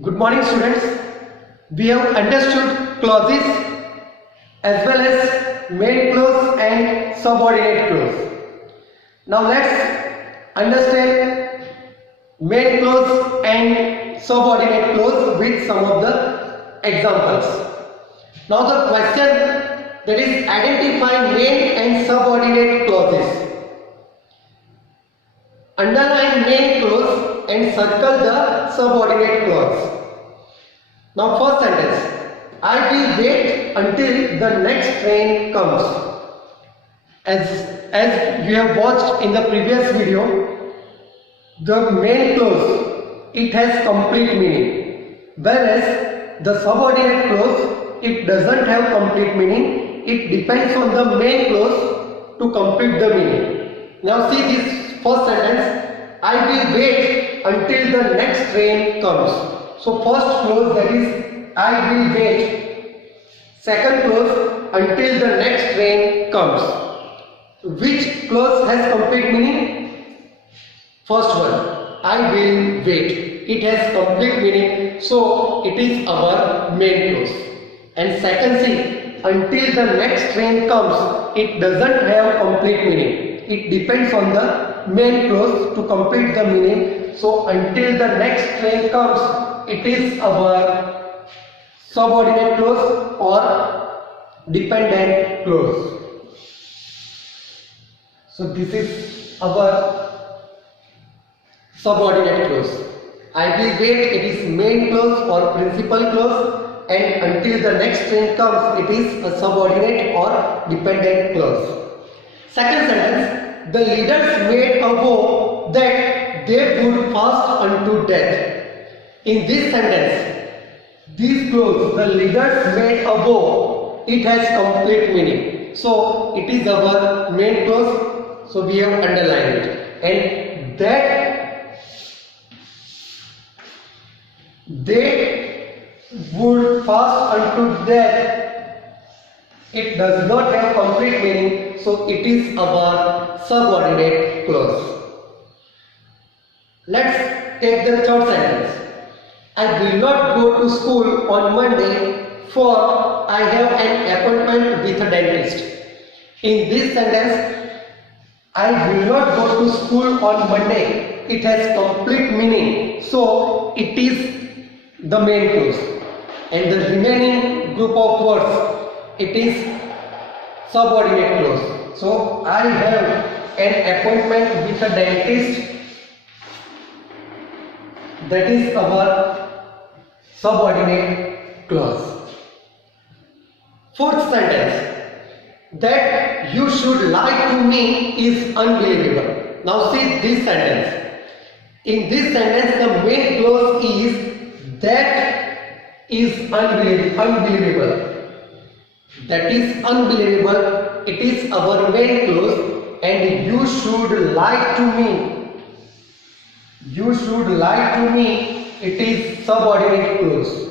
Good morning, students. We have understood clauses as well as main clause and subordinate clause. Now let's understand main clause and subordinate clause with some of the examples. Now the question, that is, identify main and subordinate clauses. Underline main clause and circle the subordinate clause. Now first sentence, I will wait until the next train comes. As you have watched in the previous video, the main clause, it has complete meaning, whereas the subordinate clause, it doesn't have complete meaning. It depends on the main clause to complete the meaning. Now see this first sentence, I will wait until the next train comes. So first clause, that is I will wait. Second clause, until the next train comes. Which clause has complete meaning? First one, I will wait. It has complete meaning, so it is our main clause. And second, see, until the next train comes, it doesn't have complete meaning. It depends on the main clause to complete the meaning. So until the next train comes, it is our subordinate clause or dependent clause. So this is our subordinate clause. I will wait, it is main clause or principal clause, and until the next train comes, it is a subordinate or dependent clause. Second sentence, the leaders made a vow that they would fast unto death. In this sentence, this clause, the leaders made a vow, it has complete meaning. So it is our main clause, so we have underlined it. And that they would fast unto death, it does not have complete meaning, so it is our subordinate clause. Let's take the third sentence. I will not go to school on Monday, for I have an appointment with a dentist. In this sentence, I will not go to school on Monday, it has complete meaning, so it is the main clause. And the remaining group of words, it is subordinate clause. So I have an appointment with a dentist, that is our subordinate clause. Fourth sentence, that you should lie to me is unbelievable. Now see this sentence. In this sentence, the main clause is that is unbelievable. That is unbelievable. It is our main clause, and you should lie to me. You should lie to me. It is subordinate clause.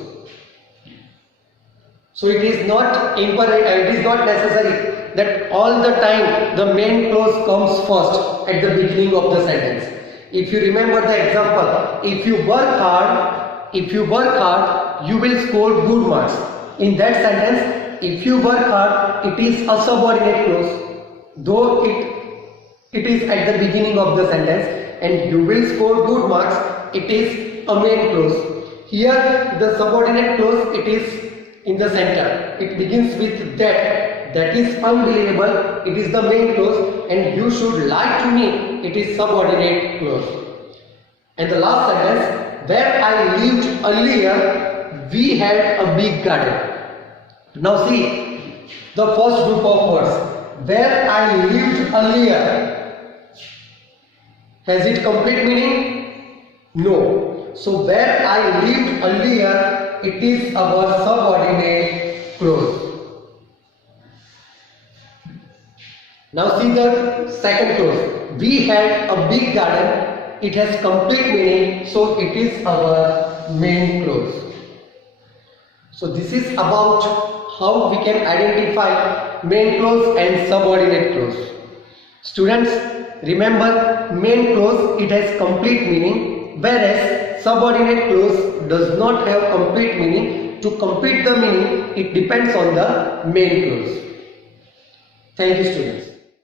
So it is not imperative. It is not necessary that all the time the main clause comes first at the beginning of the sentence. If you remember the example, if you work hard, you will score good marks. In that sentence, if you work hard, it is a subordinate clause, though it is at the beginning of the sentence, and you will score good marks, it is a main clause. Here the subordinate clause, it is in the center. It begins with that is unbelievable, it is the main clause, and you should lie to me, it is subordinate clause. And the last sentence, where I lived earlier, we had a big garden. Now see the first group of words, where I lived earlier, has it complete meaning? No. So where I lived earlier, it is our subordinate clause. Now see the second clause, we had a big garden, it has complete meaning, so it is our main clause. So this is about how we can identify main clause and subordinate clause. Students, remember, main clause, it has complete meaning, whereas subordinate clause does not have complete meaning. To complete the meaning, it depends on the main clause. Thank you, students.